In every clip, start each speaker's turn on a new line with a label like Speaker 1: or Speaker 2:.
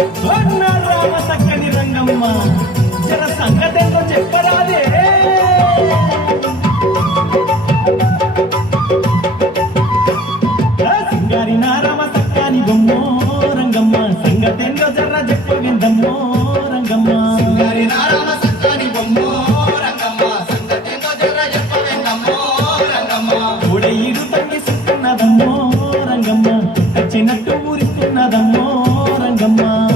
Speaker 1: రామ సక్కని రంగమ్మ. జర సంగతేందో చెప్పరాదే. రాజమ్మ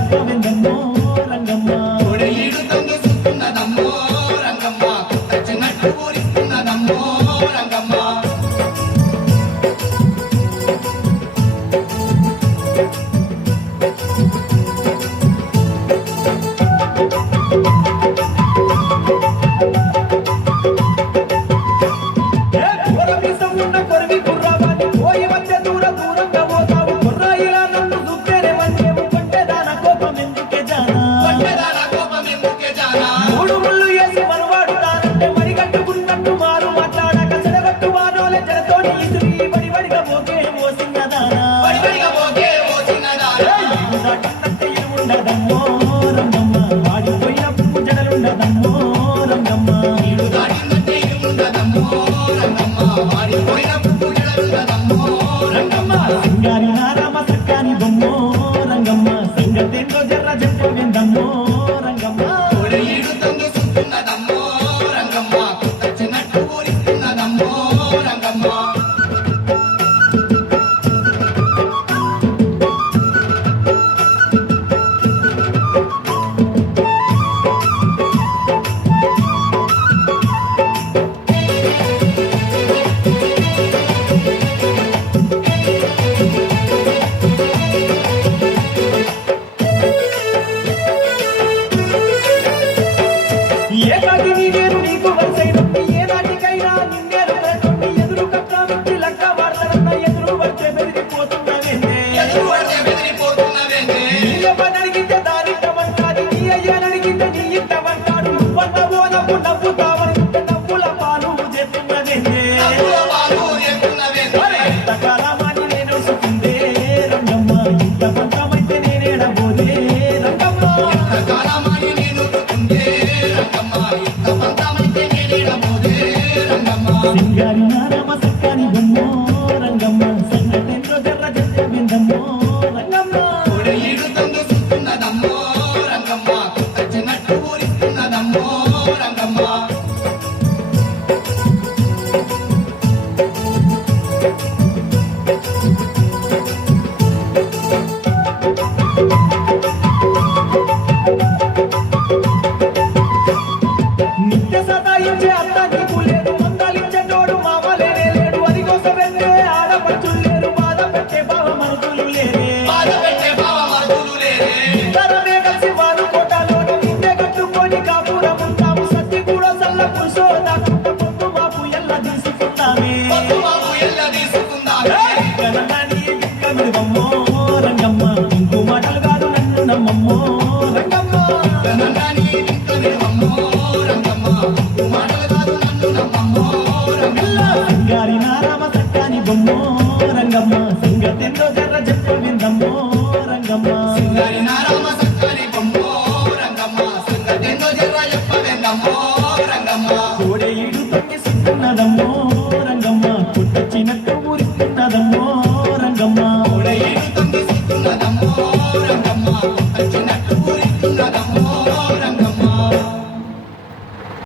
Speaker 1: సింగారి నారమ్మ సక్కని బొమ్మో రంగమ్మ సంగతెంతో జర్ర జంత బిందమ్మో నిత్య సదాయించే
Speaker 2: అత్తాకి
Speaker 1: పులేదు రంగమ్మో రంగమ్మ. ఇంకో మాటలు కాదు నన్ను నమ్మమ్మో.